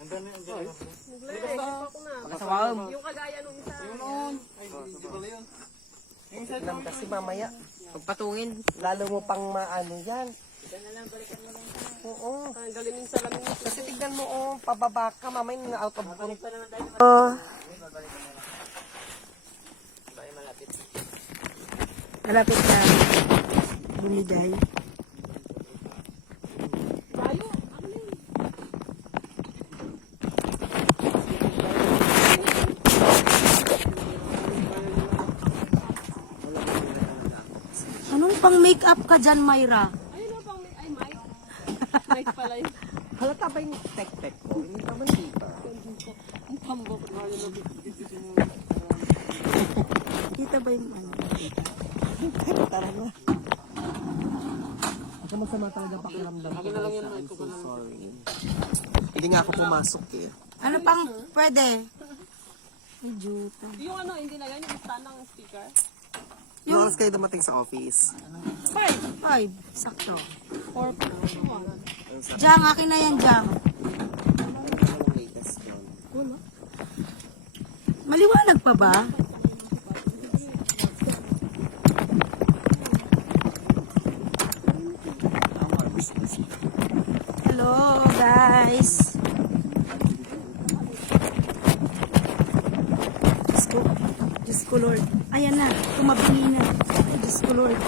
Andun na, andun na. Yung kagaya nung isa. Ay, hindi pala yun. Tignan kasi mamaya. Pagpatungin. Lalo mo pang maano yan. Oo. Ang galing yung salamin. Kasi tignan mo, oh, pababa ka, mamaya na out of control. Malapit na. Bumiday. Anong pang make-up ka dyan, Myra? Ayun na pang, ay Mike. Mike pala yun. Halata ba yung tek-tek ko? Hindi naman dito. Ang tambok. Kita ba yung ano? Tara na. Ako masama talaga pakiramdam ko. I'm so sorry. Hindi nga ako pumasok eh. Ano pang pwede? May juta. Yung ano, hindi na yan, yung stand ng speaker. Yung oras kayo dumating sa office. 5. Sakto. 4 pa. Jang, akin na yan, Jang. Anong latest yun? Maliwanag pa ba? Hello, guys. Diyos ko, Lord. Ayan na, tumabingi na. Diyos ko, Lord.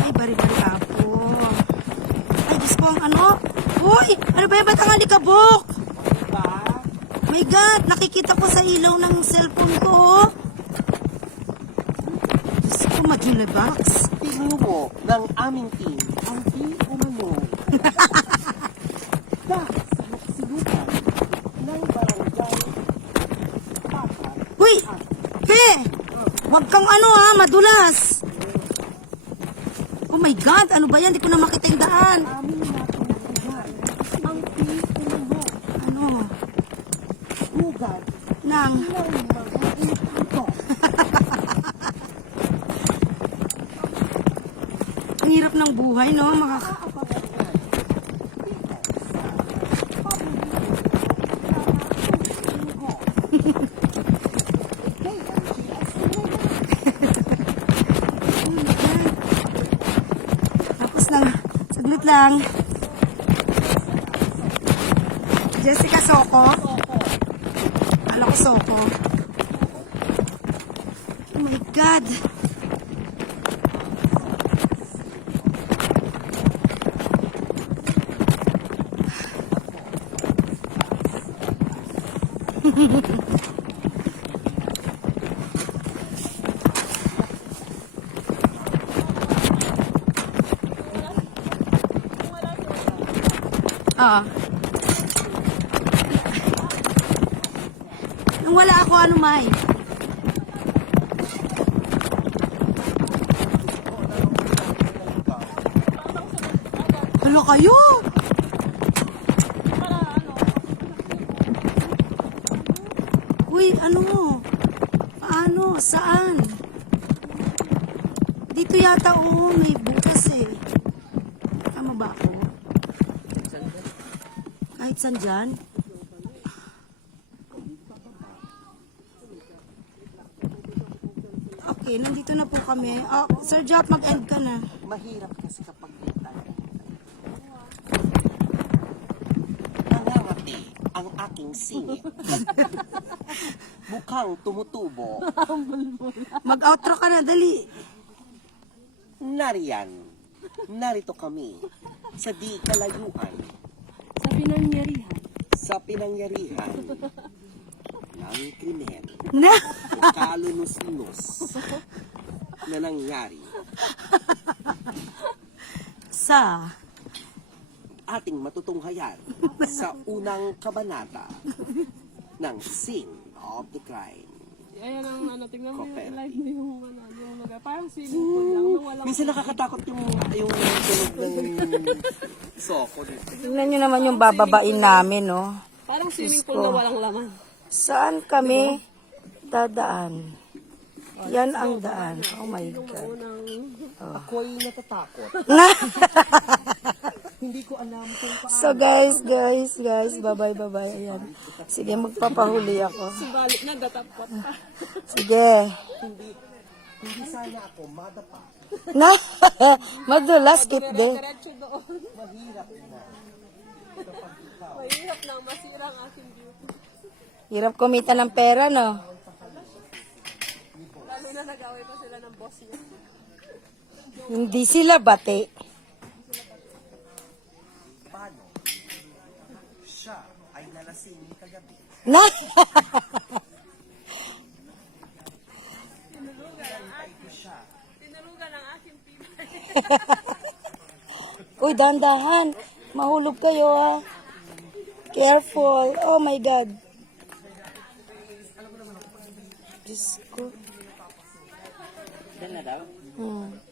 Ay, bari-bari ako. Ay, Diyos ko, ang ano? Uy, ano ba yung ba't ang alikabok? My God, nakikita ko sa ilaw ng cellphone ko, oh. Diyos ko, Majulabox. Pinuno ng aming team ang di umano. Sa sinukan ng barangay Pakat. Uy! Ke! Huwag kang ano ha, madulas. Oh my God, ano ba yan? Di ko na makita yung daan. Aming natungkuhan ang di umano. Ano? Hugad Nang... ng mga ito. Ang hirap ng buhay, no? Tapos lang, saglit lang. Jessica Soko. Alam ko Soko. Oh my God. Ah. Nung wala ako, ano, May? Hala kayo! Uy, ano? Paano? Saan? Dito yata, oh, may bukas eh. Tama ba ako? Kahit saan dyan? Okay, nandito na po kami. Oh, Sir Jap, mag-end ka na. Mahirap kasi kapag nangangati ang aking singit. Mukhang tumutubo. Mag-outro ka na, dali. Nariyan. Narito kami sa di kalayuan. Sa pinangyarihan. Sa pinangyarihan ng krimen Na! o kalunos-lunos na nangyari Sa ating matutunghayan sa unang kabanata ng Scene of the Crime. Ayan ang ano, tingnan mo Kopel. yung live mo yung ano, yung mga, parang swimming pool lang, nung walang... Minsan nakakatakot yung tunog ng soko dito. tingnan nyo naman yung bababain namin, no? Parang swimming pool na walang laman. Saan kami dadaan? Yan ang daan. Oh my God. Unang... Oh. ako'y natatakot. Hindi ko alam kung paano. So guys, bye-bye. Ayan. Sige, magpapahuli ako. Subalit na, datapot pa. Sige. Hindi sana ako madapa. Na, madulas, skip day. Diretso doon. Mahirap nang masira ang aking beauty. Hirap kumita ng pera, no? Lalo na nag-away pa sila ng boss niya. Hindi sila bate. Paano? Siya ay nalasing kagabi. Na, Tinulugan ang aking pibay. uy, dahan-dahan. Mahulog kayo, ah. Careful. Oh my God. Diyos ko. Yan na daw? Hmm.